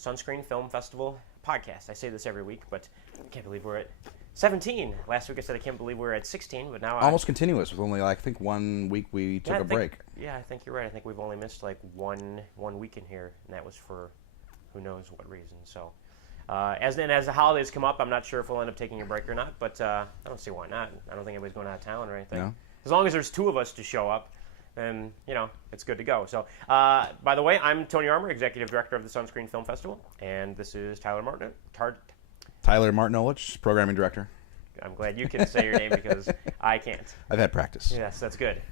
Sunscreen Film Festival podcast. I say this every week, but I can't believe we're at 17. Last week I said I can't believe we're at 16, but now almost continuous with only, I think, 1 week we took a break. Yeah, I think you're right. I think we've only missed like one week in here, and that was for who knows what reason. So, as the holidays come up, I'm not sure if we'll end up taking a break or not, but I don't see why not. I don't think anybody's going out of town or anything. No. As long as there's two of us to show up, then, it's good to go. So, by the way, I'm Tony Armour, Executive Director of the Sunscreen Film Festival, and this is Tyler Martin. Tyler Martinolich, Programming Director. I'm glad you can say your name because I can't. I've had practice. Yes, that's good.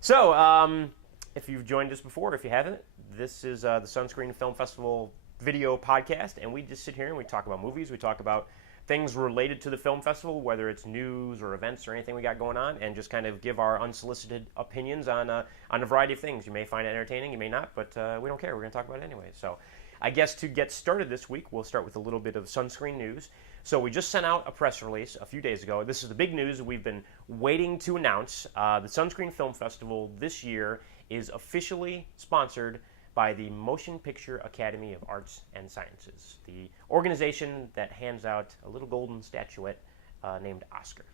So, if you've joined us before, if you haven't, this is the Sunscreen Film Festival video podcast, and we just sit here and we talk about movies. We talk about things related to the film festival, whether it's news or events or anything we got going on, and just kind of give our unsolicited opinions on a variety of things. You may find it entertaining, you may not, but we don't care. We're going to talk about it anyway. So I guess to get started this week, we'll start with a little bit of Sunscreen news. So we just sent out a press release a few days ago. This is the big news we've been waiting to announce. The Sunscreen Film Festival this year is officially sponsored by the Motion Picture Academy of Arts and Sciences, the organization that hands out a little golden statuette named Oscar.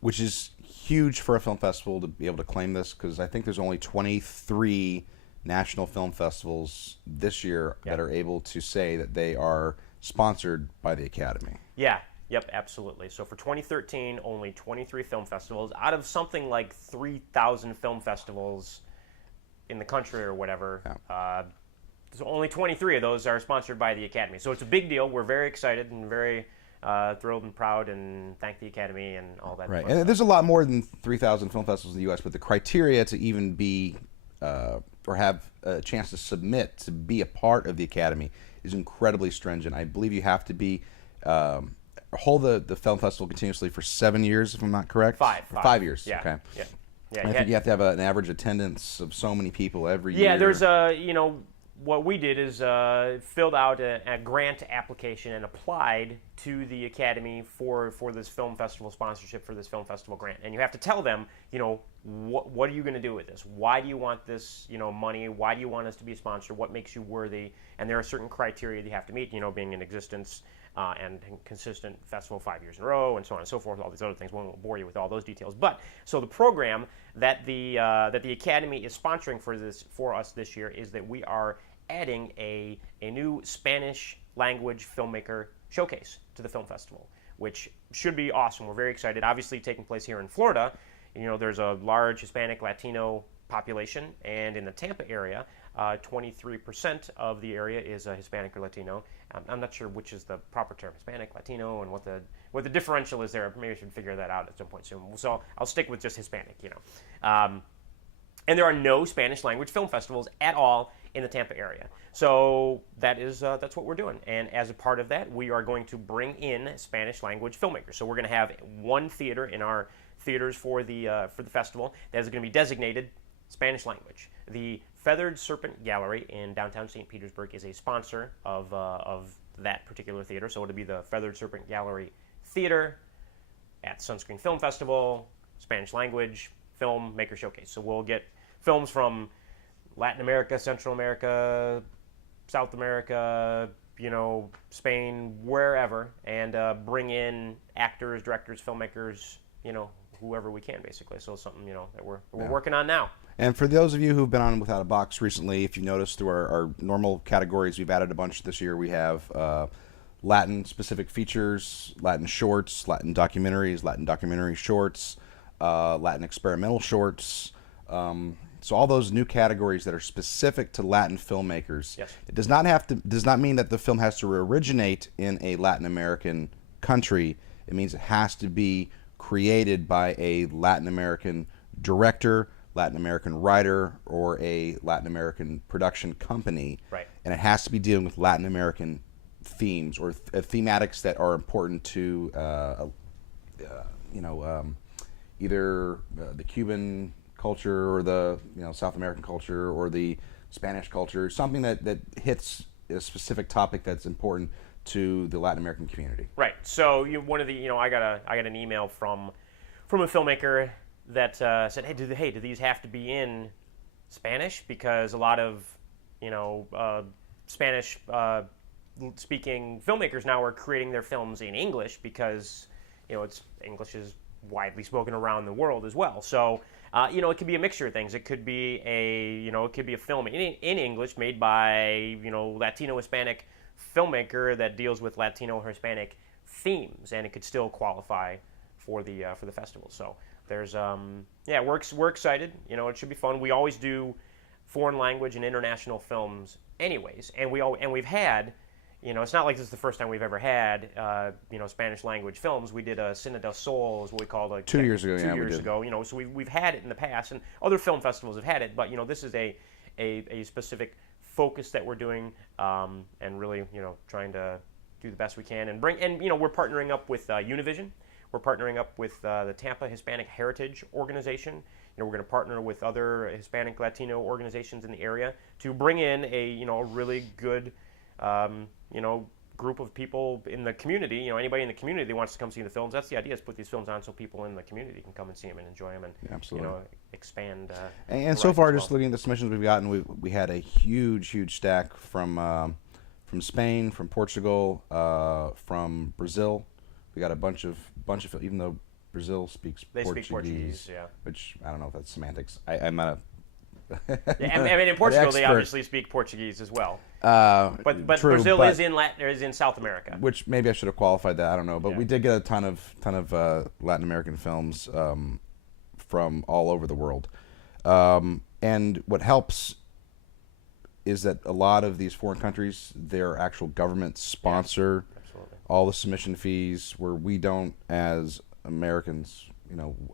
Which is huge for a film festival to be able to claim this, because I think there's only 23 national film festivals this year that are able to say that they are sponsored by the Academy. Yeah, yep, absolutely. So for 2013, only 23 film festivals out of something like 3,000 film festivals in the country or whatever. Yeah. So only 23 of those are sponsored by the Academy. So it's a big deal. We're very excited and very thrilled and proud, and thank the Academy and all that. Right. And there's a lot more than 3,000 film festivals in the U.S., but the criteria to even be or have a chance to submit to be a part of the Academy is incredibly stringent. I believe you have to be hold the film festival continuously for 7 years, if I'm not correct. 5 years. Yeah. Okay. Yeah. Yeah, I think you have to have an average attendance of so many people every year. Yeah, there's what we did is filled out a grant application and applied to the Academy for this film festival sponsorship, for this film festival grant. And you have to tell them, what are you going to do with this? Why do you want this, money? Why do you want us to be a sponsor? What makes you worthy? And there are certain criteria that you have to meet, being in existence and consistent festival 5 years in a row, and so on and so forth, all these other things. We won't bore you with all those details. But so the program that the Academy is sponsoring for us this year is that we are adding a new Spanish language filmmaker showcase to the film festival, which should be awesome. We're very excited. Obviously taking place here in Florida, there's a large Hispanic Latino population, and in the Tampa area, 23% of the area is Hispanic or Latino. I'm not sure which is the proper term, Hispanic, Latino, and what the differential is there. Maybe I should figure that out at some point soon. So I'll stick with just Hispanic, And there are no Spanish language film festivals at all in the Tampa area. So that's what we're doing. And as a part of that, we are going to bring in Spanish language filmmakers. So we're going to have one theater in our theaters for the festival that is going to be designated Spanish language. The Feathered Serpent Gallery in downtown St. Petersburg is a sponsor of that particular theater. So it'll be the Feathered Serpent Gallery Theater at Sunscreen Film Festival, Spanish language film maker showcase. So we'll get films from Latin America, Central America, South America, Spain, wherever, and bring in actors, directors, filmmakers, whoever we can, basically. So it's something, that we're working on now. And for those of you who've been on Without a Box recently, if you notice through our normal categories, we've added a bunch this year. We have Latin-specific features, Latin shorts, Latin documentaries, Latin documentary shorts, Latin experimental shorts. So all those new categories that are specific to Latin filmmakers. Yes. It does not mean that the film has to originate in a Latin American country. It means it has to be created by a Latin American director, Latin American writer, or a Latin American production company. Right. And it has to be dealing with Latin American themes or thematics that are important to either the Cuban culture or the South American culture or the Spanish culture, something that hits a specific topic that's important to the Latin American community. Right. So I got an email from a filmmaker that said, hey, do these have to be in Spanish? Because a lot of Spanish speaking filmmakers now are creating their films in English because English is widely spoken around the world as well. So it could be a mixture of things. It could be a film in English made by Latino Hispanic filmmaker that deals with Latino Hispanic themes, and it could still qualify for the festival. So there's we're excited. It should be fun. We always do foreign language and international films anyways, and we've had, it's not like this is the first time we've ever had Spanish language films. We did a Cine del Sol, is what we called 2 years ago. 2 years ago. So we've had it in the past, and other film festivals have had it, but this is a specific focus that we're doing, and really trying to do the best we can and bring. And we're partnering up with Univision. We're partnering up with the Tampa Hispanic Heritage Organization. We're going to partner with other Hispanic Latino organizations in the area to bring in a really good group of people in the community. Anybody in the community that wants to come see the films. That's the idea: is put these films on so people in the community can come and see them and enjoy them and absolutely expand. And so far, just looking at the submissions we've gotten, we had a huge stack from Spain, from Portugal, from Brazil. We got a bunch of even though Brazil speaks Portuguese, yeah. Which I don't know if that's semantics. I'm not I mean, in Portugal they obviously speak Portuguese as well. But true, Brazil is in South America. Which maybe I should have qualified that. I don't know, but we did get a ton of Latin American films from all over the world. And what helps is that a lot of these foreign countries, their actual governments sponsor all the submission fees, where we don't, as Americans,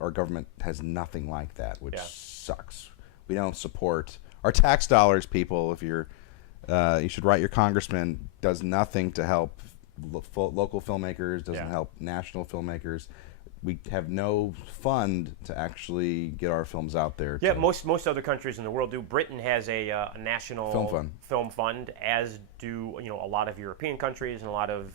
our government has nothing like that, which sucks. We don't support our tax dollars, people. If you should write your congressman, does nothing to help local filmmakers, doesn't help national filmmakers. We have no fund to actually get our films out there. Yeah, most other countries in the world do. Britain has a national film fund, as do a lot of European countries and a lot of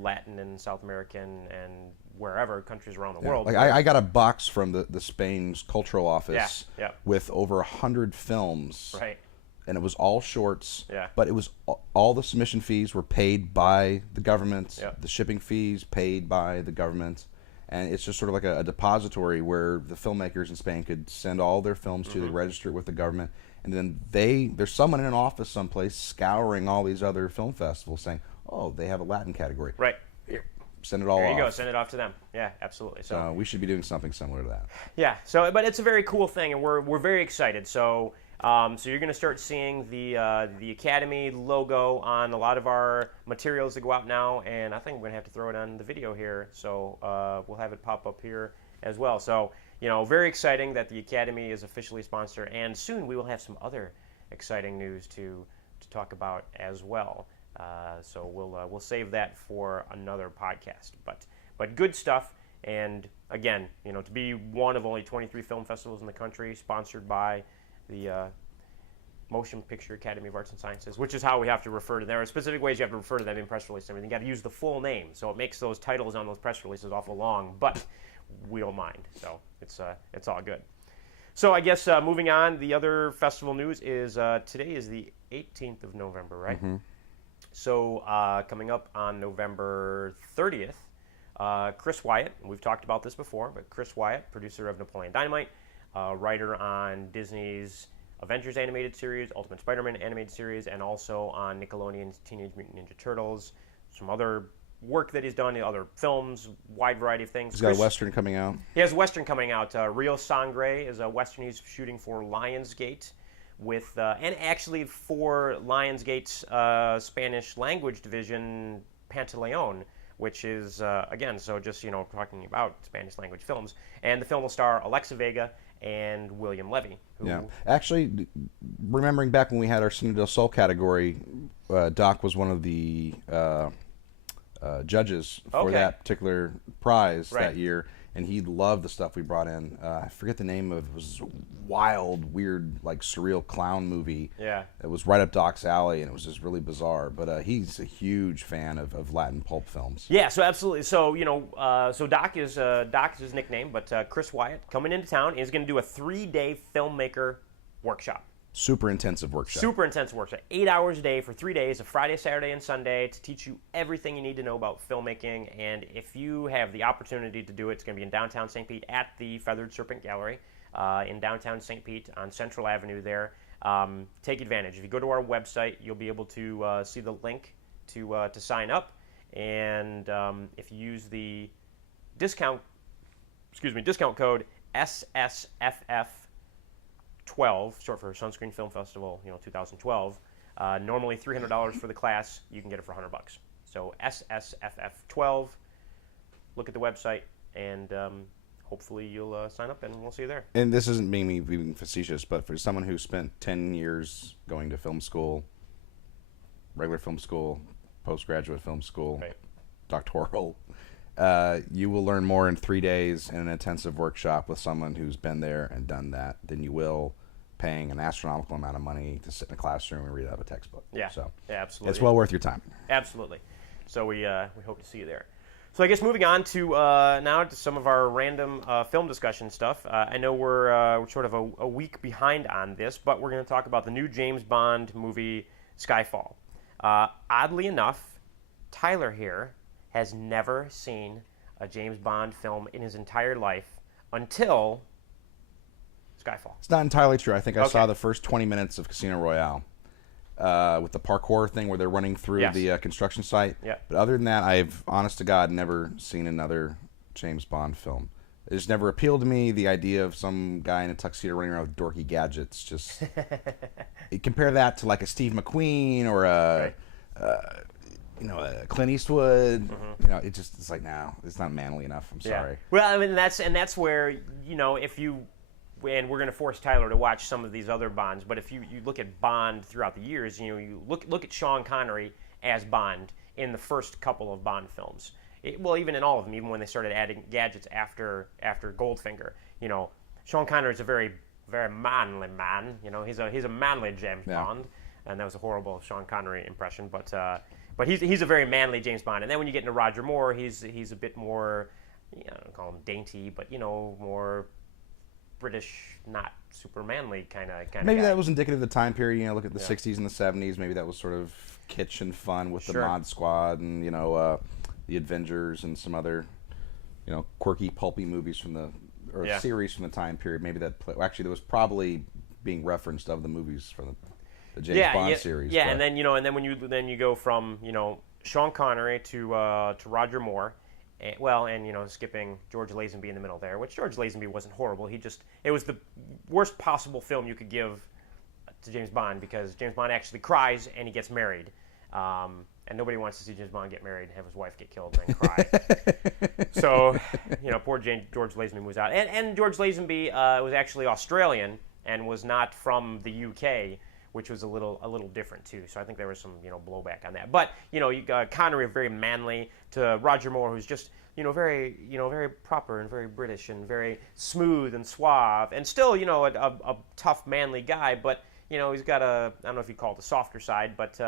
Latin and South American and wherever countries around the world. Like I got a box from the Spain's cultural office with over 100 films. Right. And it was all shorts, Yeah. but it was all the submission fees were paid by the government, the shipping fees paid by the government. And it's just sort of like a depository where the filmmakers in Spain could send all their films to, they register it with the government, and then there's someone in an office someplace scouring all these other film festivals saying, oh, they have a Latin category. Right. Here, send it all off. There you go, send it off to them. Yeah, absolutely. So we should be doing something similar to that. Yeah, but it's a very cool thing, and we're very excited. So you're going to start seeing the Academy logo on a lot of our materials that go out now, and I think we're going to have to throw it on the video here. So we'll have it pop up here as well. So very exciting that the Academy is officially a sponsor, and soon we will have some other exciting news to talk about as well. So we'll save that for another podcast. But good stuff, and again, to be one of only 23 film festivals in the country sponsored by the Motion Picture Academy of Arts and Sciences, which is how we have to refer to them. There are specific ways you have to refer to them in press release and everything. You got to use the full name, so it makes those titles on those press releases awful long, but we don't mind, so it's all good. So I guess moving on, the other festival news is today is the 18th of November, right? Mm-hmm. So coming up on November 30th, Chris Wyatt, and we've talked about this before, but Chris Wyatt, producer of Napoleon Dynamite, writer on Disney's Avengers animated series, Ultimate Spider-Man animated series, and also on Nickelodeon's Teenage Mutant Ninja Turtles, some other work that he's done, other films, wide variety of things. He's got a Western coming out. He has a Western coming out. Rio Sangre is a Western he's shooting for Lionsgate, and actually for Lionsgate's Spanish language division, Pantaleon, which is, again, so just, talking about Spanish language films. And the film will star Alexa Vega and William Levy. Actually, remembering back when we had our Cine del Sol category, Doc was one of the judges for that particular prize that year, and he loved the stuff we brought in. I forget the name of it. It was a wild, weird, like surreal clown movie. Yeah. It was right up Doc's alley, and it was just really bizarre. But he's a huge fan of Latin pulp films. Yeah, so absolutely. So, so Doc is his nickname, but Chris Wyatt coming into town is going to do a 3-day filmmaker workshop. Super intensive workshop. Super intense workshop. 8 hours a day for 3 days, a Friday, Saturday, and Sunday, to teach you everything you need to know about filmmaking. And if you have the opportunity to do it, it's going to be in downtown St. Pete at the Feathered Serpent Gallery in downtown St. Pete on Central Avenue there. Take advantage. If you go to our website, you'll be able to see the link to sign up. And if you use the discount code SSFF12, short for Sunscreen Film Festival, 2012. Normally $300 for the class. You can get it for $100. So SSFF12. Look at the website, and hopefully you'll sign up, and we'll see you there. And this isn't me being facetious, but for someone who spent 10 years going to film school, regular film school, postgraduate film school, Right. doctoral, you will learn more in 3 days in an intensive workshop with someone who's been there and done that than you will paying an astronomical amount of money to sit in a classroom and read out of a textbook. Yeah, So yeah, absolutely. it's well worth your time. Absolutely. So we hope to see you there. So I guess moving on to now to some of our random film discussion stuff. I know we're sort of a week behind on this, but we're going to talk about the new James Bond movie, Skyfall. Oddly enough, Tyler here has never seen a James Bond film in his entire life until Skyfall. It's not entirely true. I think I Okay. saw the first 20 minutes of Casino Royale with the parkour thing where they're running through Yes. the construction site. Yeah. But other than that, I've, honest to God, never seen another James Bond film. It just never appealed to me, the idea of some guy in a tuxedo running around with dorky gadgets. Just you compare that to like a Steve McQueen or a, a Clint Eastwood. Mm-hmm. It's like, no, it's not manly enough. I'm Yeah. sorry. Well, I mean that's where if you, and we're going to force Tyler to watch some of these other Bonds, but if you look at Bond throughout the years, you look at Sean Connery as Bond in the first couple of Bond films. Even in all of them, even when they started adding gadgets after Goldfinger, Sean Connery is a very, very manly man. He's a manly James Bond, and that was a horrible Sean Connery impression, but he's a very manly James Bond. And then when you get into Roger Moore, he's a bit more, I don't call him dainty, but more British, not super manly kind of Maybe guy. that was indicative of the time period. Look at the 60s and the 70s. Maybe that was sort of kitsch and fun with the Mod Squad and the Avengers and some other quirky, pulpy movies from the series from the time period. Maybe that actually there was probably being referenced of the movies from the James Bond series. Yeah, but. and then when you go from Sean Connery to Roger Moore. And skipping George Lazenby in the middle there, which George Lazenby wasn't horrible. It was the worst possible film you could give to James Bond because James Bond actually cries and he gets married. And nobody wants to see James Bond get married and have his wife get killed and then cry. So, poor George Lazenby moves out. And George Lazenby was actually Australian and was not from the UK, which was a little different too. So I think there was some blowback on that. But you got Connery very manly to Roger Moore, who's just very proper and very British and very smooth and suave, and still a tough manly guy. But he's got I don't know if you call it the softer side, but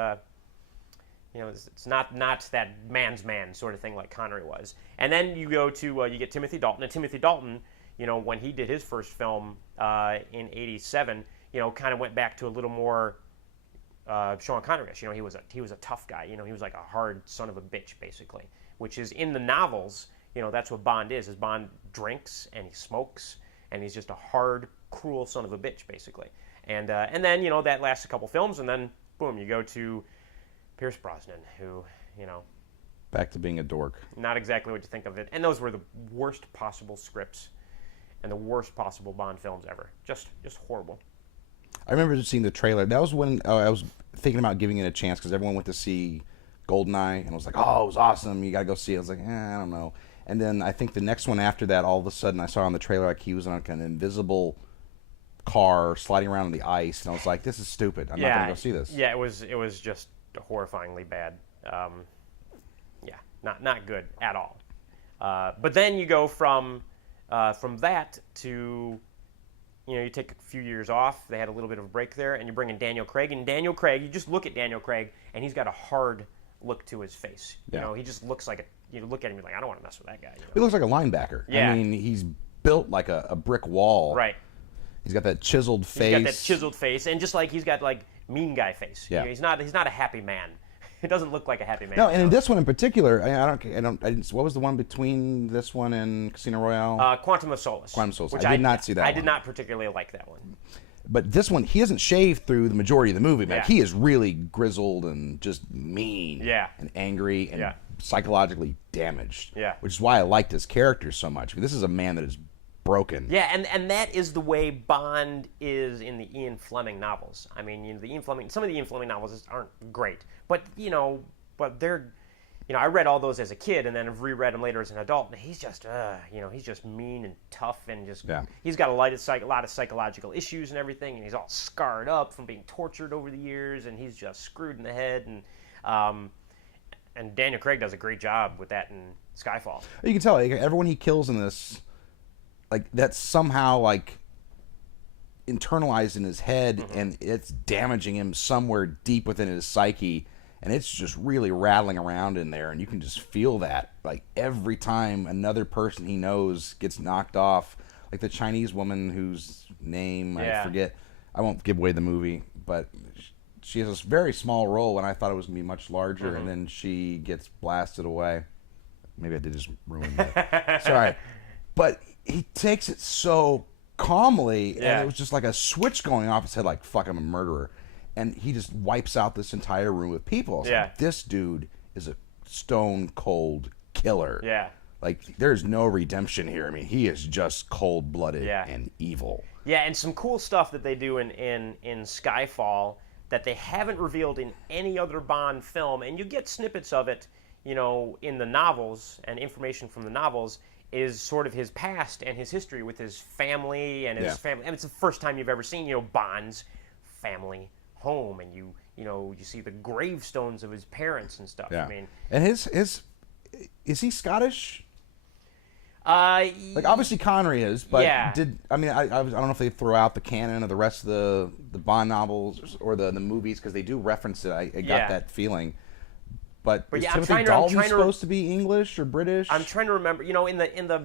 it's not that man's man sort of thing like Connery was. And then you go to you get Timothy Dalton, and Timothy Dalton, when he did his first film in '87. Kind of went back to a little more Sean Connery-ish. He was a tough guy. He was like a hard son of a bitch, basically. Which is in the novels. That's what Bond is. Bond drinks and he smokes and he's just a hard, cruel son of a bitch, basically. And then that lasts a couple films, and then boom, you go to Pierce Brosnan, who back to being a dork. Not exactly what you think of it. And those were the worst possible scripts and the worst possible Bond films ever. Just horrible. I remember seeing the trailer. That was when I was thinking about giving it a chance because everyone went to see Goldeneye, and I was like, oh, it was awesome. You got to go see it. I was like, I don't know. And then I think the next one after that, all of a sudden, I saw on the trailer like he was on an invisible car sliding around on the ice, and I was like, this is stupid. I'm not going to go see this. Yeah, it was just horrifyingly bad. Not good at all. But then you go from that to... you take a few years off. They had a little bit of a break there, and you bring in Daniel Craig. And Daniel Craig, you just look at Daniel Craig, and he's got a hard look to his face. He just looks like you look at him, you're like, I don't want to mess with that guy. He looks like a linebacker. Yeah. I mean, he's built like a brick wall. Right. He's got that chiseled face. He's got that chiseled face, and just like he's got like mean guy face. Yeah. He's not a happy man. It doesn't look like a happy man. No, and in this one in particular, I didn't. What was the one between this one and Casino Royale? Quantum of Solace. Quantum of Solace. Which I did not see that. I one. did not particularly like that one. But this one, he doesn't shave through the majority of the movie. But Yeah. he is really grizzled and just mean. Yeah. And angry and Yeah. psychologically damaged. Yeah. Which is why I liked his character so much. I mean, this is a man that is broken. Yeah, and that is the way Bond is in the Ian Fleming novels. I mean, some of the Ian Fleming novels aren't great, but they're, I read all those as a kid, and then I've reread them later as an adult, and he's just, he's just mean and tough, and just, he's got a lot of psychological issues and everything, and he's all scarred up from being tortured over the years, and he's just screwed in the head, and Daniel Craig does a great job with that in Skyfall. You can tell, like, everyone he kills in this, like, that's somehow, like, internalized in his head, and it's damaging him somewhere deep within his psyche, and it's just really rattling around in there, and you can just feel that, like, every time another person he knows gets knocked off, like the Chinese woman whose name I forget. I won't give away the movie, but she has this very small role, and I thought it was going to be much larger, and then she gets blasted away. Maybe I did just ruin that. Sorry. But he takes it so calmly, and it was just like a switch going off his head, like, fuck, I'm a murderer. And he just wipes out this entire room of people. It's like, this dude is a stone cold killer. Yeah. Like, there's no redemption here. I mean, he is just cold-blooded and evil. Yeah, and some cool stuff that they do in Skyfall that they haven't revealed in any other Bond film, and you get snippets of it, in the novels and information from the novels, is sort of his past and his history with his family and his family. And it's the first time you've ever seen, Bond's family home, and you see the gravestones of his parents and stuff. Yeah. I mean, and his is he Scottish? Like, obviously Connery is, but I don't know if they throw out the canon of the rest of the Bond novels or the movies, because they do reference it. I got that feeling. But is Timothy Dalton supposed to be English or British? I'm trying to remember. In the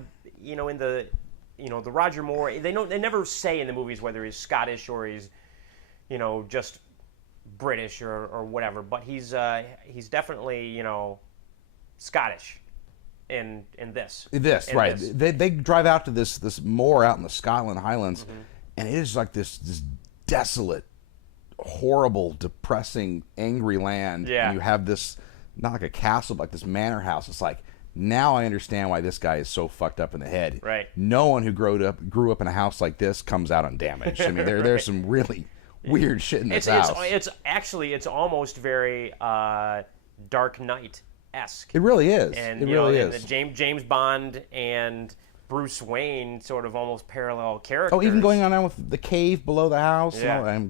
Roger Moore, they never say in the movies whether he's Scottish or he's, just British or whatever. But he's definitely Scottish in this. Right. They drive out to this moor out in the Scotland Highlands, and it is like this desolate, horrible, depressing, angry land. Yeah. And you have this, not like a castle, but like this manor house. It's like, now I understand why this guy is so fucked up in the head. Right. No one who grew up in a house like this comes out undamaged. I mean, there's some really weird shit in this house. It's almost very Dark Knight-esque. It really is. And it really is. James Bond and Bruce Wayne sort of almost parallel characters. Oh, even going on with the cave below the house. Yeah.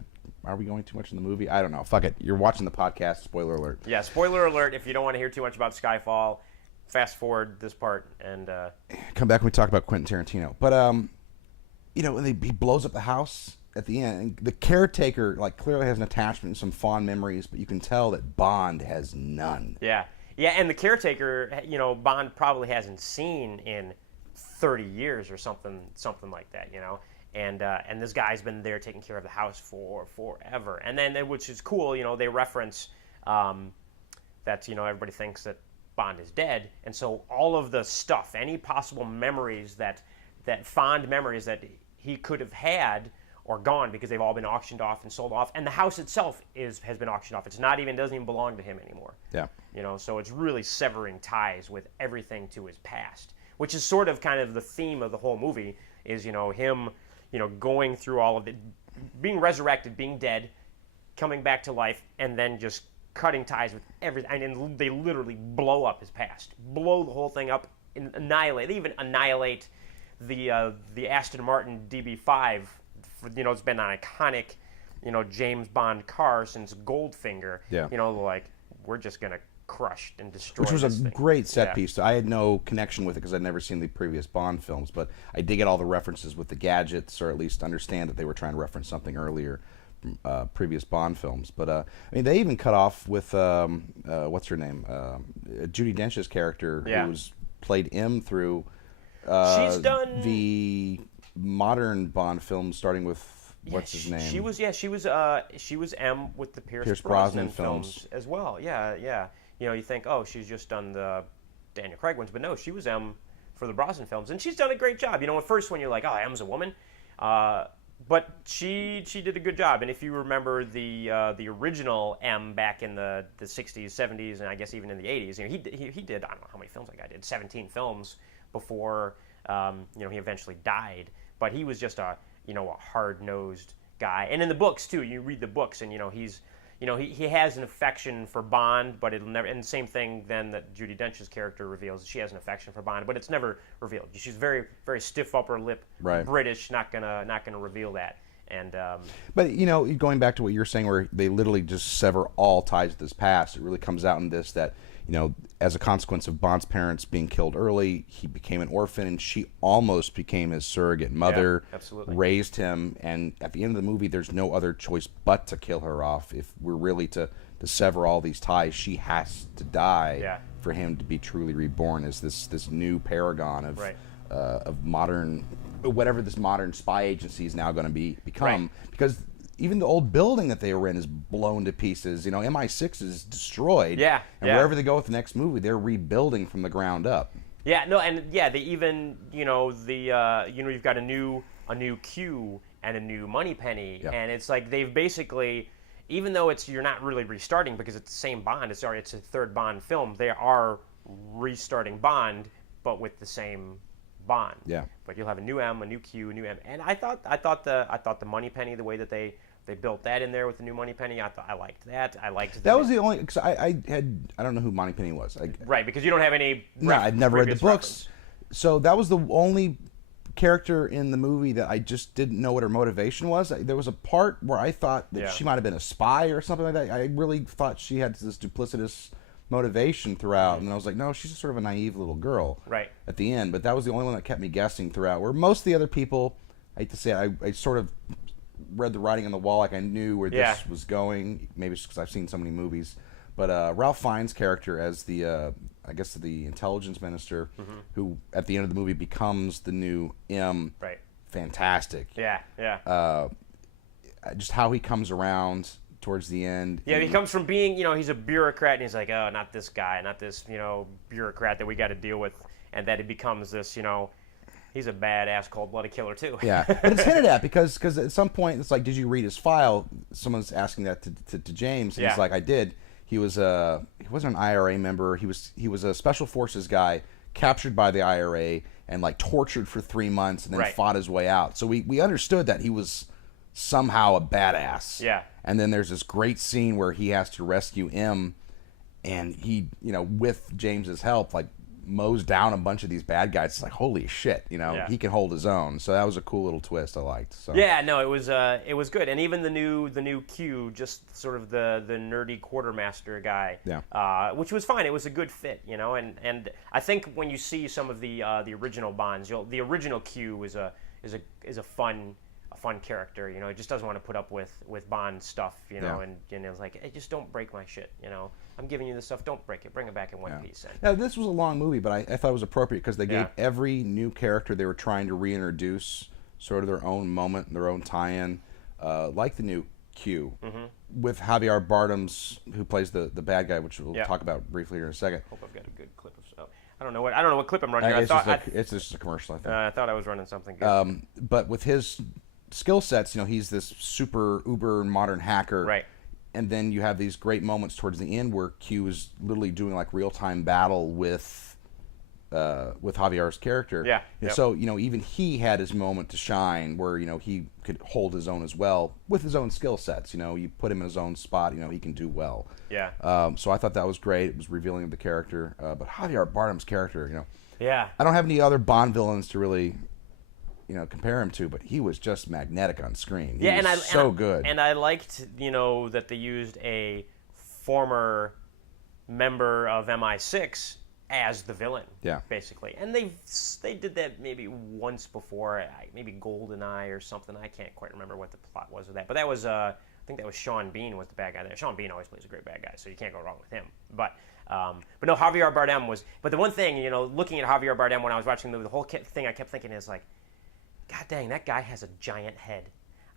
Are we going too much in the movie? I don't know. Fuck it. You're watching the podcast. Spoiler alert. Yeah, spoiler alert. If you don't want to hear too much about Skyfall, fast forward this part and come back when we talk about Quentin Tarantino. But when he blows up the house at the end, and the caretaker clearly has an attachment and some fond memories, but you can tell that Bond has none. Yeah, and the caretaker, Bond probably hasn't seen in 30 years or something like that, And this guy's been there taking care of the house for forever. And then, which is cool, they reference that, everybody thinks that Bond is dead. And so all of the stuff, any possible memories that fond memories that he could have had are gone because they've all been auctioned off and sold off. And the house itself has been auctioned off. Doesn't even belong to him anymore. Yeah. So it's really severing ties with everything to his past, which is sort of kind of the theme of the whole movie is, him, going through all of it, being resurrected, being dead, coming back to life, and then just cutting ties with everything. And they literally blow up his past, blow the whole thing up, and annihilate. They even annihilate the Aston Martin DB5. It's been an iconic, James Bond car since Goldfinger. Yeah. We're just gonna crush and destroy. Which was this a thing. great set piece. I had no connection with it because I'd never seen the previous Bond films, but I did get all the references with the gadgets, or at least understand that they were trying to reference something earlier from previous Bond films. But they even cut off with what's her name, Judi Dench's character, who's played M through She's done the modern Bond films, starting with what's his name? She was M with the Pierce Brosnan Brosnan films. as well. Yeah. You think, oh, she's just done the Daniel Craig ones, but no, she was M for the Brosnan films, and she's done a great job. At first when you're like, oh, M's a woman, but she did a good job. And if you remember the original M back in the 60s, 70s, and I guess even in the 80s, he did, I don't know how many films that guy did, 17 films before he eventually died. But he was just a hard-nosed guy. And in the books too, you read the books, and he has an affection for Bond, but it'll never. And the same thing then that Judi Dench's character reveals, she has an affection for Bond, but it's never revealed. She's very, very stiff upper lip, right. British, not gonna reveal that. And but going back to what you're saying, where they literally just sever all ties with his past, it really comes out in this that as a consequence of Bond's parents being killed early, he became an orphan, and she almost became his surrogate mother, absolutely. Raised him, and at the end of the movie, there's no other choice but to kill her off. If we're really to sever all these ties, she has to die for him to be truly reborn as this new paragon of modern, whatever this modern spy agency is now going to become, because even the old building that they were in is blown to pieces. MI6 is destroyed. Yeah. And wherever they go with the next movie, they're rebuilding from the ground up. Yeah. No. And they even you've got a new Q and a new Moneypenny, and it's like they've basically, even though you're not really restarting because it's the same Bond. It's a third Bond film. They are restarting Bond, but with the same Bond. Yeah. But you'll have a new M, a new Q, a new M, and I thought the Moneypenny, the way that they built that in there with the new Moneypenny, I liked that. I liked that was the only, because I don't know who Moneypenny was. Right, because you don't have any. No, I'd never read the books, reference. So that was the only character in the movie that I just didn't know what her motivation was. There was a part where I thought that she might have been a spy or something like that. I really thought she had this duplicitous motivation throughout, and I was like, no, she's just sort of a naive little girl at the end. But that was the only one that kept me guessing throughout, where most of the other people, I hate to say it, I sort of read the writing on the wall, like I knew where this was going. Maybe it's because I've seen so many movies. But Ralph Fiennes' character as the I guess the intelligence minister, who at the end of the movie becomes the new M, fantastic. Just how he comes around towards the end. Yeah, he comes from being, he's a bureaucrat, and he's like, oh, not this guy, not this, bureaucrat that we got to deal with, and that he becomes this, he's a badass cold-blooded killer too. Yeah, but it's hinted at because at some point it's like, did you read his file? Someone's asking that to James, and he's like, I did. He wasn't an IRA member. He was a special forces guy captured by the IRA and like tortured for 3 months and then fought his way out. So we understood that he was somehow a badass. Yeah. And then there's this great scene where he has to rescue M, and he, with James's help, like mows down a bunch of these bad guys. It's like, holy shit, he can hold his own. So that was a cool little twist I liked. So. Yeah, no, it was good. And even the new Q, just sort of the nerdy quartermaster guy, which was fine. It was a good fit, and I think when you see some of the original Bonds, the original Q is a fun character, he just doesn't want to put up with Bond stuff, and it's like, hey, just don't break my shit, I'm giving you this stuff, don't break it, bring it back in one piece. Now, this was a long movie, but I thought it was appropriate because they gave every new character they were trying to reintroduce sort of their own moment, their own tie-in, like the new Q, with Javier Bardem's, who plays the bad guy, which we'll talk about briefly here in a second. Hope I've got a good clip of stuff. I don't know what clip I'm running. It's just a commercial, I think. I thought I was running something good. But with his skill sets, he's this super uber modern hacker, right? And then you have these great moments towards the end where Q is literally doing like real time battle with Javier's character. Yeah. So even he had his moment to shine where he could hold his own as well with his own skill sets. You put him in his own spot, he can do well. Yeah. So I thought that was great. It was revealing of the character. But Javier Bardem's character, yeah. I don't have any other Bond villains to really compare him to, but he was just magnetic on screen. He was so good. And I liked, that they used a former member of MI6 as the villain. Yeah. Basically, and they did that maybe once before, maybe GoldenEye or something. I can't quite remember what the plot was of that, but that was I think that was Sean Bean was the bad guy there. Sean Bean always plays a great bad guy, so you can't go wrong with him. But no, Javier Bardem was. But the one thing, looking at Javier Bardem when I was watching the movie, the whole thing I kept thinking is like, God dang, that guy has a giant head.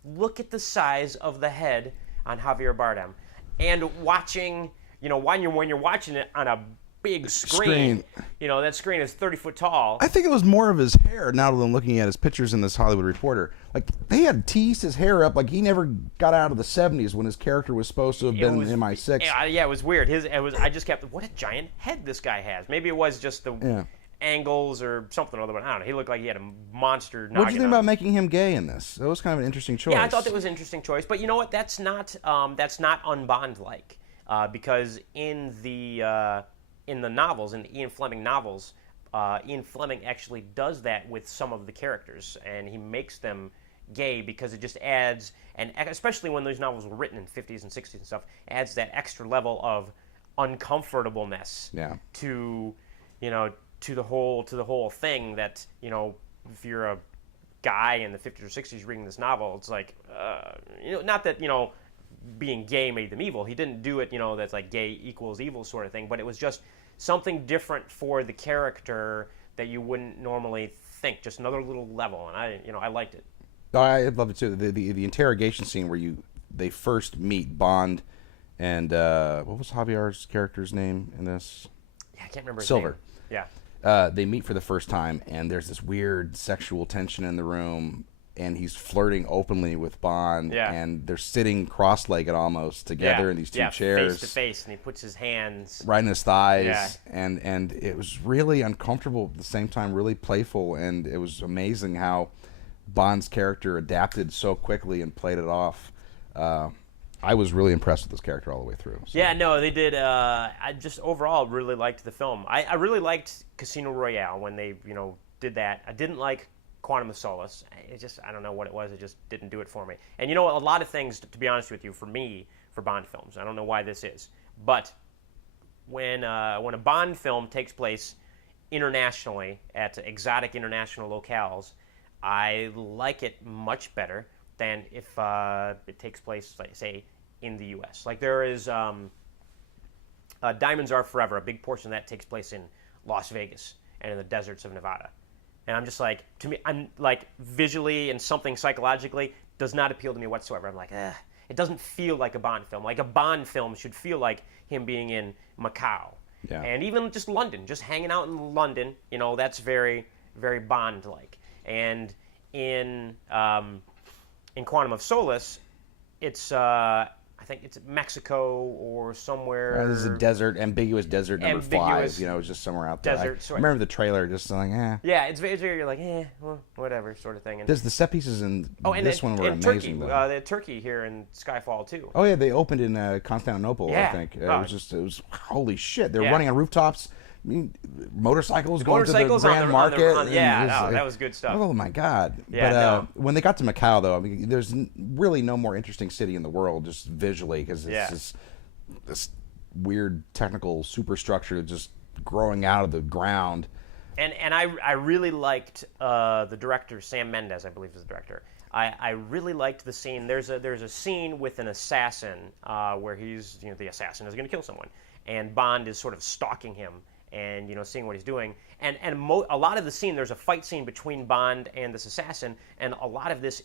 Look at the size of the head on Javier Bardem. And watching, when you're watching it on a big screen. That screen is 30 foot tall. I think it was more of his hair now that I'm looking at his pictures in this Hollywood Reporter. Like, they had teased his hair up like he never got out of the 70s when his character was supposed to have been in MI6. Yeah, it was weird. I just kept, what a giant head this guy has. Maybe it was just the angles or something other, but I don't know. He looked like he had a monster noggin. What did you think about making him gay in this? That was kind of an interesting choice. Yeah, I thought that was an interesting choice. But you know what? That's not un-Bond-like. Because in the novels, in the Ian Fleming novels, Ian Fleming actually does that with some of the characters, and he makes them gay because it just adds, and especially when those novels were written in 50s and 60s and stuff, adds that extra level of uncomfortableness to the whole thing that, if you're a guy in the 50s or 60s reading this novel, it's like, not that, being gay made them evil. He didn't do it, that's like gay equals evil sort of thing, but it was just something different for the character that you wouldn't normally think, just another little level, and I liked it. I love it too. The interrogation scene where they first meet Bond and what was Javier's character's name in this? Yeah, I can't remember his Silver. name. Yeah. They meet for the first time, and there's this weird sexual tension in the room, and he's flirting openly with Bond, and they're sitting cross-legged almost together in these two chairs, face to face, and he puts his hands right in his thighs, and it was really uncomfortable at the same time, really playful, and it was amazing how Bond's character adapted so quickly and played it off. I was really impressed with this character all the way through. So. Yeah, no, they did. I just overall really liked the film. I really liked Casino Royale when they did that. I didn't like Quantum of Solace. I don't know what it was. It just didn't do it for me. And a lot of things, to be honest with you, for me, for Bond films, I don't know why this is, but when a Bond film takes place internationally at exotic international locales, I like it much better than if it takes place, like, say, in the U.S. Like there is Diamonds Are Forever. A big portion of that takes place in Las Vegas and in the deserts of Nevada. And I'm just like, to me, I'm like visually and something psychologically does not appeal to me whatsoever. I'm like, it doesn't feel like a Bond film. Like a Bond film should feel like him being in Macau. Yeah. And even just London, just hanging out in London, that's very, very Bond-like. And in Quantum of Solace, it's I think it's Mexico or somewhere. This is a desert, ambiguous desert number 5. It's just somewhere out there. Desert, I remember the trailer, just like, Yeah, it's very, you're like, well, whatever, sort of thing. And the set pieces in this one were amazing. Turkey, they had Turkey here in Skyfall too. Oh yeah, they opened in Constantinople, I think. It was holy shit. They're running on rooftops. Motorcycles going to the Grand Market. That was good stuff. Oh my God! Yeah, but when they got to Macau, though, there's really no more interesting city in the world, just visually, because it's just this weird technical superstructure just growing out of the ground. And I really liked the director, Sam Mendes, I believe is the director. I really liked the scene. There's a scene with an assassin where he's the assassin is going to kill someone, and Bond is sort of stalking him. And seeing what he's doing, and a lot of the scene, there's a fight scene between Bond and this assassin, and a lot of this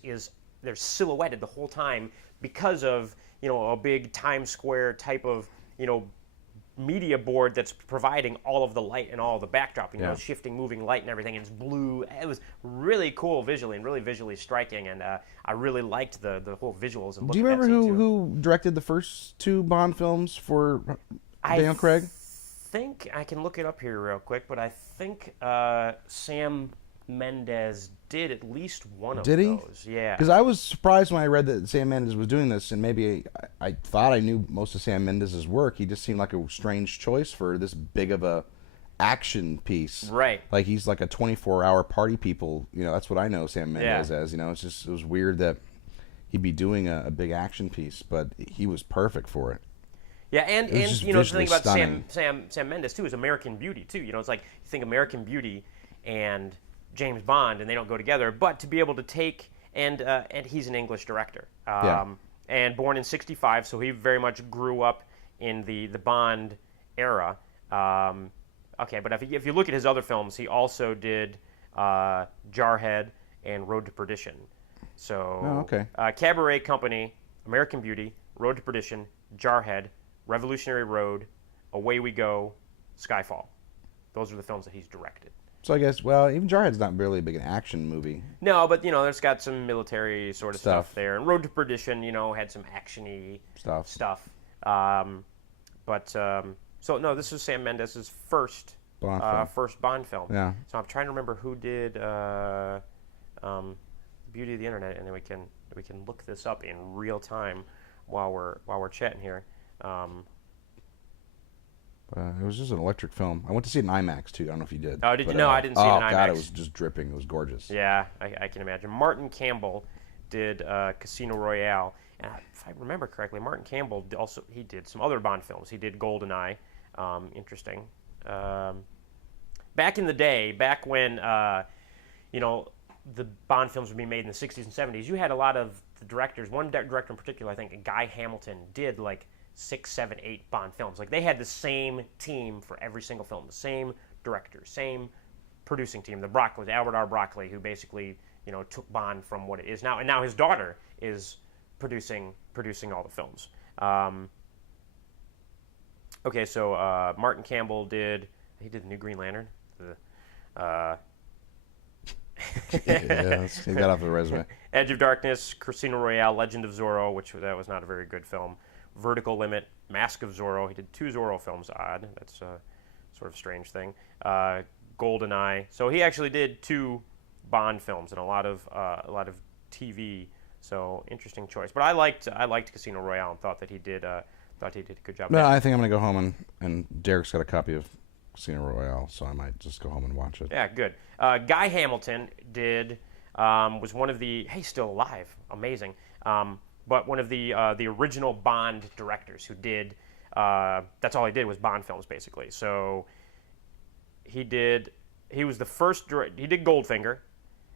they're silhouetted the whole time because of a big Times Square type of media board that's providing all of the light and all of the backdrop, shifting, moving light and everything. And it's blue. It was really cool visually and really visually striking, and I really liked the whole visuals. And do you remember who directed the first 2 Bond films for Daniel Craig? I think I can look it up here real quick, but I think Sam Mendes did at least one of those. Did he? Yeah. Because I was surprised when I read that Sam Mendes was doing this, and maybe I thought I knew most of Sam Mendes' work. He just seemed like a strange choice for this big of a action piece. Right. Like he's like a 24-hour party people. That's what I know Sam Mendes as. It was weird that he'd be doing a big action piece, but he was perfect for it. Yeah, and the thing about Sam Mendes too is American Beauty too. It's like you think American Beauty and James Bond, and they don't go together. But to be able to take and he's an English director, and born in '65, so he very much grew up in the Bond era. Okay, but if you look at his other films, he also did Jarhead and Road to Perdition. So, okay. Cabaret Company, American Beauty, Road to Perdition, Jarhead, Revolutionary Road, Away We Go, Skyfall. Those are the films that he's directed. So I guess, well, even Jarhead's not really a big an action movie. No, but, there's got some military sort of stuff there. And Road to Perdition, had some action-y stuff. So, no, this was Sam Mendes' first Bond film. Yeah. So I'm trying to remember who did Beauty of the Internet, and then we can look this up in real time while we're chatting here. It was just an electric film. I went to see it in IMAX too. I don't know if you did. Oh, did you? No, I didn't see it in IMAX. Oh God, it was just dripping. It was gorgeous. Yeah, I can imagine. Martin Campbell did Casino Royale, and if I remember correctly, Martin Campbell he did some other Bond films. He did GoldenEye. Interesting. Back in the day, back when the Bond films would be made in the 60s and 70s, you had a lot of the directors. One director in particular, I think, Guy Hamilton, did like 6, 7, 8 Bond films. Like they had the same team for every single film, the same director, same producing team. The Broccoli, Albert R. Broccoli, who basically took Bond from what it is now, and now his daughter is producing all the films. Okay, so Martin Campbell did the New Green Lantern. He got off the resume. Edge of Darkness, Casino Royale, Legend of Zorro, that was not a very good film. Vertical Limit, Mask of Zorro. He did 2 Zorro films. Odd. That's a sort of strange thing. GoldenEye. So he actually did 2 Bond films and a lot of TV. So interesting choice. But I liked Casino Royale and thought he did a good job. No, I think I'm gonna go home and Derek's got a copy of Casino Royale, so I might just go home and watch it. Yeah, good. Guy Hamilton was one of the. He's still alive. Amazing. But one of the original Bond directors who did. That's all he did was Bond films, basically. So he was the first. He did Goldfinger.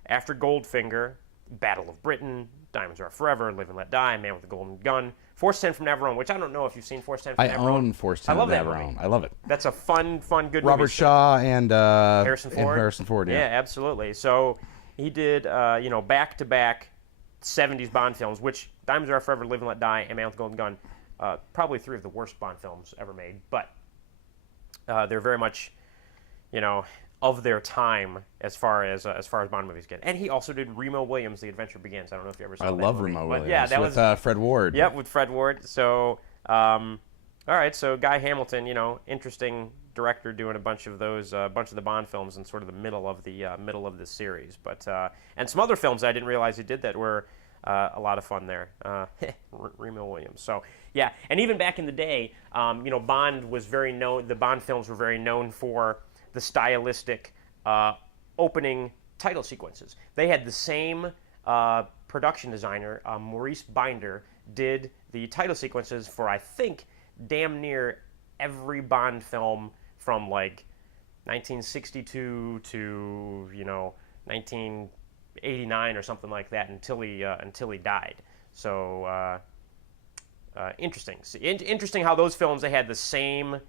After Goldfinger, Battle of Britain, Diamonds Are Forever, Live and Let Die, Man with the Golden Gun, Force 10 from Never Own, which I don't know if you've seen Force 10 from Never Own. I own Force 10 from Never Own. I love it. That's a fun, good Robert movie. Shaw and Harrison Ford. And Harrison Ford, yeah. Yeah, absolutely. So he did, back-to-back 70s Bond films, which Diamonds Are Forever, Live and Let Die, and Man with the Golden Gun, probably 3 of the worst Bond films ever made. But they're very much, of their time as far as Bond movies get. And he also did Remo Williams, The Adventure Begins. I don't know if you ever saw that movie. I love Remo Williams. Yeah, that with was Fred Ward. Yep, with Fred Ward. So, all right. So Guy Hamilton, interesting director doing a bunch of the Bond films in sort of the middle of the series. But and some other films I didn't realize he did that were a lot of fun there. Remo Williams. So yeah, and even back in the day, Bond was very known. The Bond films were very known for the stylistic opening title sequences. They had the same production designer, Maurice Binder, did the title sequences for, I think, damn near every Bond film from like 1962 to 1989 or something like that until he died. So interesting. Interesting how those films, they had the same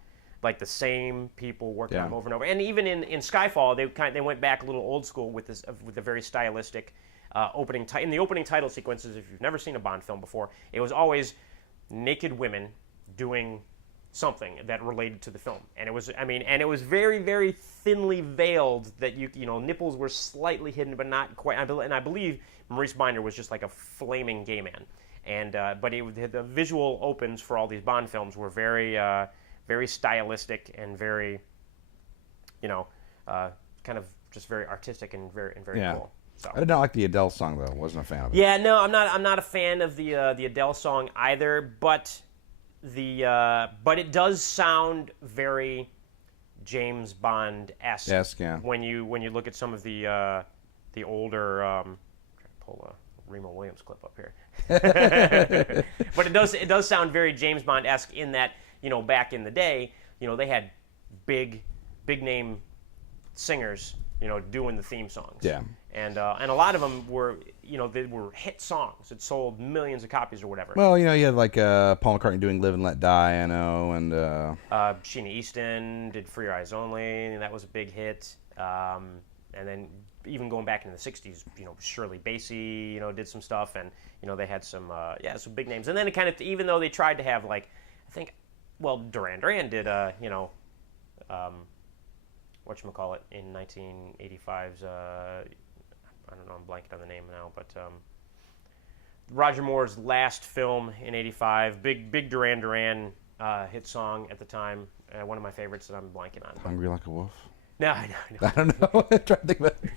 people working on them over and over. And even in Skyfall, they went back a little old school with a very stylistic opening. In the opening title sequences, if you've never seen a Bond film before, it was always naked women doing something that related to the film. And it was very, very thinly veiled that nipples were slightly hidden, but not quite. And I believe Maurice Binder was just like a flaming gay man. And but the visual opens for all these Bond films were very very stylistic and very, kind of just very artistic and very cool. So. I did not like the Adele song though. Wasn't a fan of it. Yeah, no, I'm not a fan of the Adele song either. But it does sound very James Bond-esque. Yes, yeah. When you look at some of the older, I'm trying to pull a Remo Williams clip up here. But it does sound very James Bond-esque in that. Back in the day, they had big name singers, doing the theme songs. Yeah. And a lot of them were, they were hit songs. It sold millions of copies or whatever. Well, you had like Paul McCartney doing "Live and Let Die," I know, and Sheena Easton did "For Your Eyes Only," and that was a big hit. And then even going back into the 60s, Shirley Bassey, did some stuff, and, they had some big names. And then it kind of, even though they tried to have, like, I think, well, Duran Duran did, whatchamacallit, in 1985's, I don't know, I'm blanking on the name now, but Roger Moore's last film in 85, big Duran Duran hit song at the time, one of my favorites that I'm blanking on. Hungry Like a Wolf? No. I don't know. I'm trying to think about it.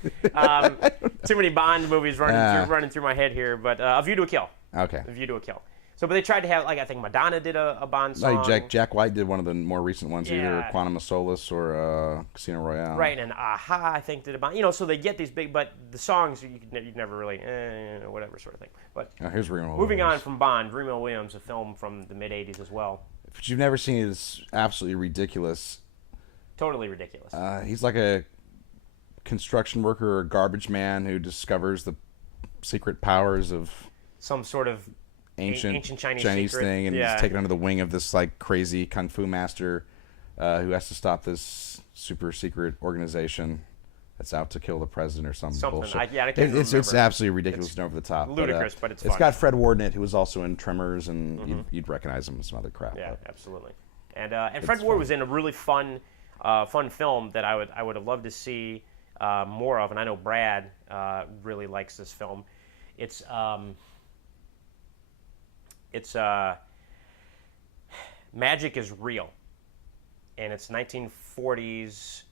Too many Bond movies running through my head here, but A View to a Kill. Okay. A View to a Kill. So, but they tried to have, like, I think Madonna did a Bond song. Jack White did one of the more recent ones, either Quantum of Solace or Casino Royale. Right, and Aha, I think, did a Bond. So they get these big, but the songs, you'd never really, whatever sort of thing. But here's Remo moving Williams. on from Bond, Remo Williams, a film from the mid-'80s as well. If you've never seen it, it's absolutely ridiculous. Totally ridiculous. He's like a construction worker or garbage man who discovers the secret powers of some sort of ancient Chinese secret. Thing, and he's taken under the wing of this like crazy kung fu master who has to stop this super secret organization that's out to kill the president or some bullshit. I can't remember. It's absolutely ridiculous and over the top. Ludicrous, but it's fun. It's got Fred Ward in it, who was also in Tremors, and you'd recognize him in some other crap. Yeah, absolutely. And Fred Ward was in a really fun film that I would have loved to see more of, and I know Brad really likes this film. It's Magic is Real, and it's 1940s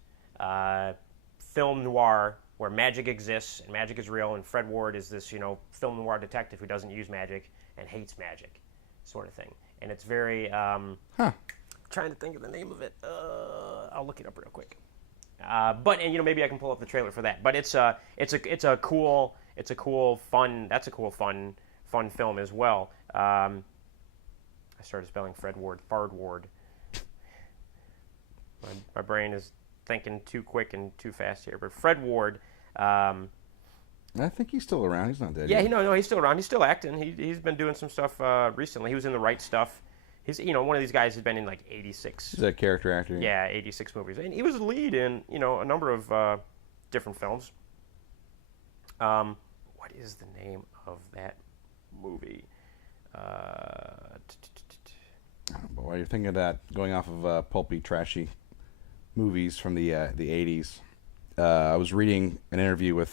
film noir where magic exists and magic is real, and Fred Ward is this film noir detective who doesn't use magic and hates magic, sort of thing. And it's very trying to think of the name of it. I'll look it up real quick. But maybe I can pull up the trailer for that. But it's a cool fun film as well. I started spelling Fred Ward, Fard Ward. My brain is thinking too quick and too fast here. But Fred Ward. I think he's still around. He's not dead. Yeah, yet. He's still around. He's still acting. He's been doing some stuff recently. He was in The Right Stuff. He's one of these guys who's been in like 86. He's a character actor. Yeah, 86 movies, and he was the lead in a number of different films. What is the name of that movie? But while you're thinking of that, going off of pulpy, trashy movies from the 80s, I was reading an interview with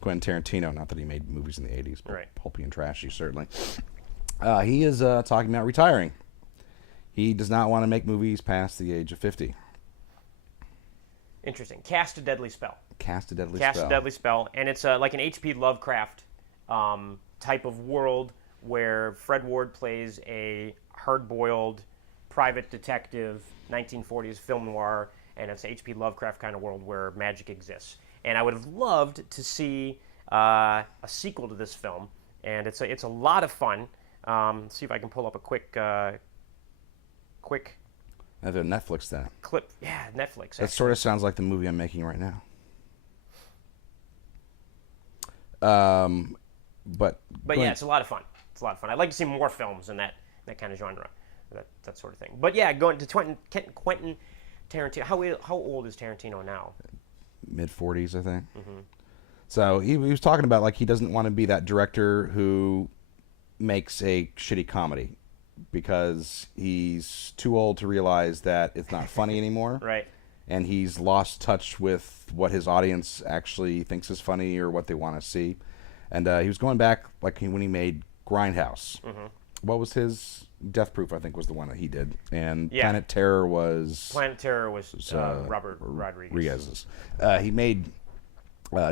Quentin Tarantino. Not that he made movies in the 80s, but pulpy and trashy certainly. He is talking about retiring. He does not want to make movies past the age of 50. Interesting. Cast a Deadly Spell. Cast a Deadly Spell. And it's like an H.P. Lovecraft type of world where Fred Ward plays a hard-boiled private detective, 1940s film noir, and it's H.P. Lovecraft kind of world where magic exists. And I would have loved to see a sequel to this film. And it's a lot of fun. See if I can pull up a quick I have a Netflix then. clip. Yeah, Netflix. That sort of sounds like the movie I'm making right now. But yeah, it's a lot of fun. I'd like to see more films in that kind of genre, that sort of thing. But yeah, going to Quentin Tarantino. How old is Tarantino now? Mid-40s, I think. Mm-hmm. So he was talking about like he doesn't want to be that director who makes a shitty comedy because he's too old to realize that it's not funny anymore. Right. And he's lost touch with what his audience actually thinks is funny or what they want to see. And he was going back like when he made Grindhouse. Mm-hmm. What was his Death Proof? I think was the one that he did. And Planet Terror was Robert Rodriguez's. He made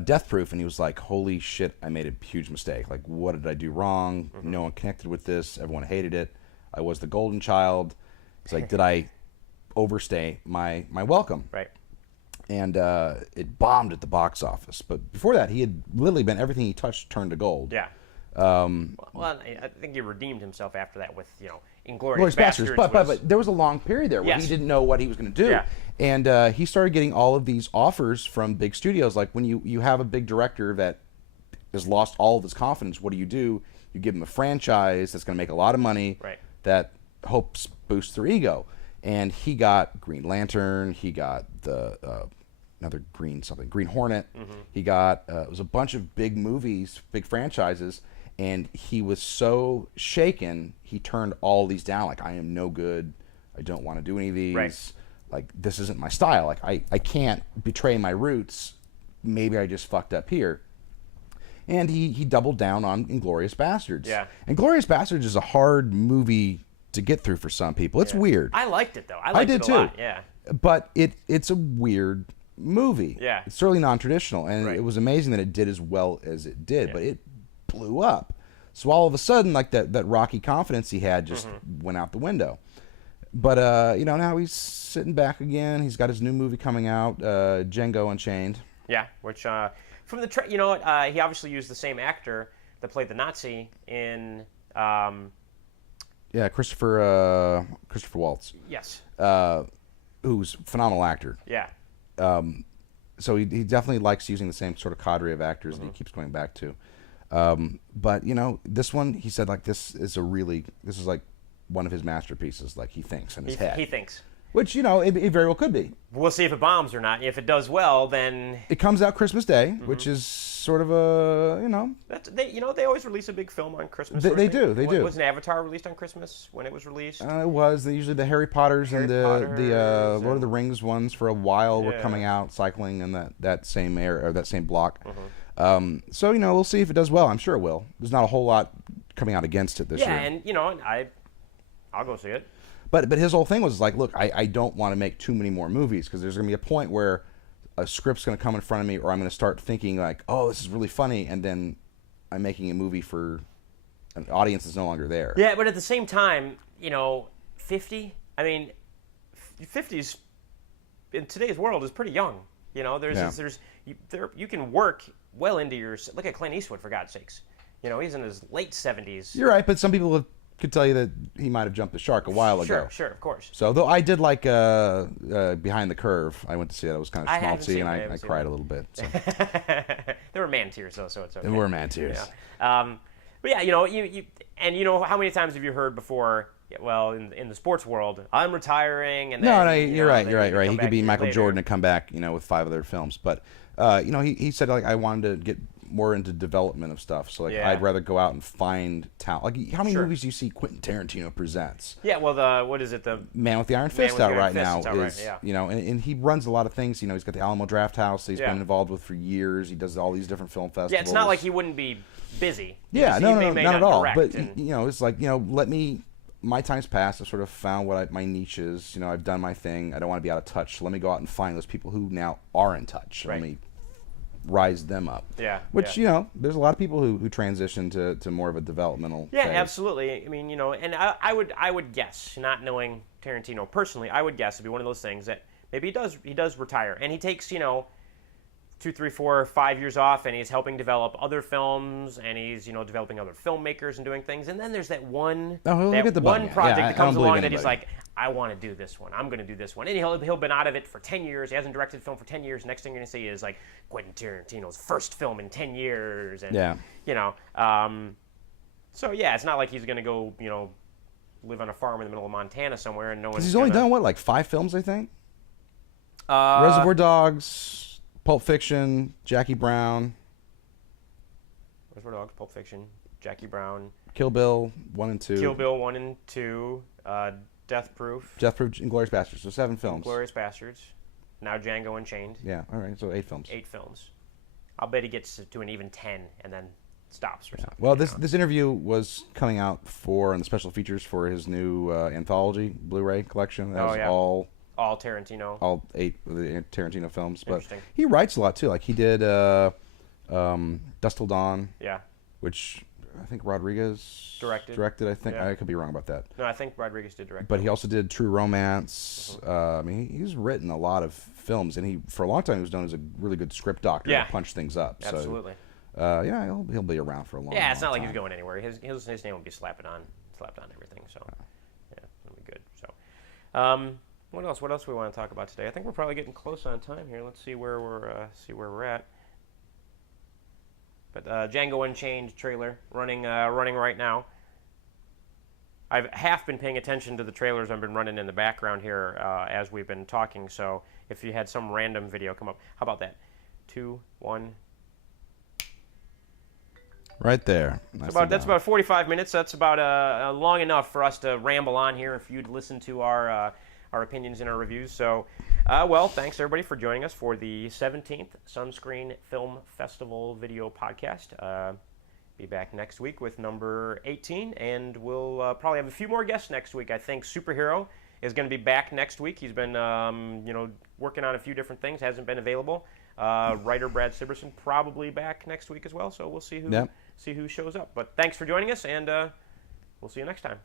Death Proof, and he was like, holy shit, I made a huge mistake. Like, what did I do wrong? Mm-hmm. No one connected with this. Everyone hated it. I was the golden child. It's like, did I overstay my welcome? Right. And it bombed at the box office. But before that, he had literally been, everything he touched turned to gold. Yeah. Well, I think he redeemed himself after that with, Inglourious Basterds. But there was a long period there where he didn't know what he was going to do. Yeah. And he started getting all of these offers from big studios. Like when you have a big director that has lost all of his confidence, what do? You give him a franchise that's going to make a lot of money that hopes boosts their ego. And he got Green Lantern. He got the another Green something, Green Hornet. He got it was a bunch of big movies, big franchises, and he was so shaken he turned all these down. Like, I am no good. I don't want to do any of these. Right. Like, this isn't my style. Like, I can't betray my roots. Maybe I just fucked up here. And he doubled down on Inglourious Bastards. Yeah. Inglourious Bastards is a hard movie to get through for some people. It's weird. I liked it though. I liked did it a too. lot. Yeah. But it's a weird movie. Yeah. It's certainly non-traditional, and Right. it was amazing that it did as well as it did. But it blew up. So all of a sudden, like that rocky confidence he had just went out the window. But now he's sitting back again. He's got his new movie coming out, Django Unchained. Yeah, which from the he obviously used the same actor that played the Nazi in. Yeah, Christopher Waltz. Yes. Who's a phenomenal actor. Yeah. So he definitely likes using the same sort of cadre of actors that he keeps going back to. But this one, he said, like, this is like one of his masterpieces. Like, he thinks in his head. He thinks. Which it very well could be. We'll see if it bombs or not. If it does well, then It comes out Christmas Day, which is sort of a they always release a big film on Christmas. They do. Was an Avatar released on Christmas when it was released? It was. Usually the Harry Potters and the Lord of the Rings ones for a while were coming out, cycling in that same area or that same block. So we'll see if it does well. I'm sure it will. There's not a whole lot coming out against it this year. Yeah, and I'll go see it. But his whole thing was like, look, I don't want to make too many more movies because there's going to be a point where a script's going to come in front of me, or I'm going to start thinking like, oh, this is really funny, and then I'm making a movie for an audience that's no longer there. Yeah, but at the same time, 50. I mean, 50s in today's world is pretty young. You can work well into your. Look at Clint Eastwood, for God's sakes. He's in his late 70s. You're right, but some people could tell you that he might have jumped the shark a while ago. Sure, of course. So, though I did like Behind the Curve. I went to see that. It was kind of schmaltzy, and I cried a little bit. So. There were man tears, though, so it's okay. There were man tears. Yeah. But yeah, how many times have you heard before? Well, in the sports world, I'm retiring, and no, you're right. He could be Michael Jordan and come back, with 5 other films. But he said, like, I wanted to get more into development of stuff. So like, I'd rather go out and find talent. Like, how many movies do you see Quentin Tarantino presents? Yeah, well, what is it? The Man with the Iron Fist out right now is and he runs a lot of things. He's got the Alamo Draft House that he's been involved with for years. He does all these different film festivals. Yeah, it's not like he wouldn't be busy. Yeah, no, not at all. But and... it's like, let me. My time's passed. I've sort of found what my niche is. I've done my thing. I don't want to be out of touch. So let me go out and find those people who now are in touch. Right. Let me rise them up. Yeah. Which, there's a lot of people who transition to more of a developmental phase. Absolutely. I mean, and I would guess, not knowing Tarantino personally, I would guess it'd be one of those things that maybe he does retire, and he takes, 2, 3, 4, 5 years off, and he's helping develop other films, and he's developing other filmmakers and doing things. And then there's that one project that comes along that he's like, I want to do this one. I'm going to do this one, and he'll been out of it for 10 years. He hasn't directed film for 10 years. Next thing you're going to see is like Quentin Tarantino's first film in 10 years, and so yeah, it's not like he's going to go live on a farm in the middle of Montana somewhere, and no one's. He's only done what, 5 films, I think. Reservoir Dogs. Pulp Fiction, Jackie Brown. Reservoir Dogs, Pulp Fiction, Jackie Brown. Kill Bill 1 and 2. Kill Bill 1 and 2. Death Proof. Inglourious Bastards. So 7 films. Inglourious Bastards. Now Django Unchained. Yeah, all right. So 8 films. 8 films. I'll bet he gets to an even 10 and then stops or something. Well, this interview was coming out in the special features for his new anthology Blu-ray collection. That was all Tarantino. All 8 of the Tarantino films. But he writes a lot, too. Like, he did Dusk Till Dawn. Yeah. Which I think Rodriguez directed, I think. Yeah. I could be wrong about that. No, I think Rodriguez did direct. But he also did True Romance. I mean, he's written a lot of films. And for a long time, he was known as a really good script doctor to punch things up. Absolutely. So, he'll be around for a long time. Yeah, it's not like he's going anywhere. His name will be slapped on everything. So, it'll be good. So, what else? What else do we want to talk about today? I think we're probably getting close on time here. Let's see where we're at. But Django Unchained trailer running right now. I've half been paying attention to the trailers I've been running in the background here as we've been talking. So if you had some random video come up, how about that? 2, 1. Right there. That's about 45 minutes. That's about long enough for us to ramble on here. If you'd listen to our opinions and our reviews. So, well, thanks everybody for joining us for the 17th Sunscreen Film Festival video podcast. Be back next week with number 18, and we'll probably have a few more guests next week. I think Superhero is going to be back next week. He's been, working on a few different things. Hasn't been available. Writer Brad Siberson probably back next week as well. So we'll see who shows up. But thanks for joining us, and we'll see you next time.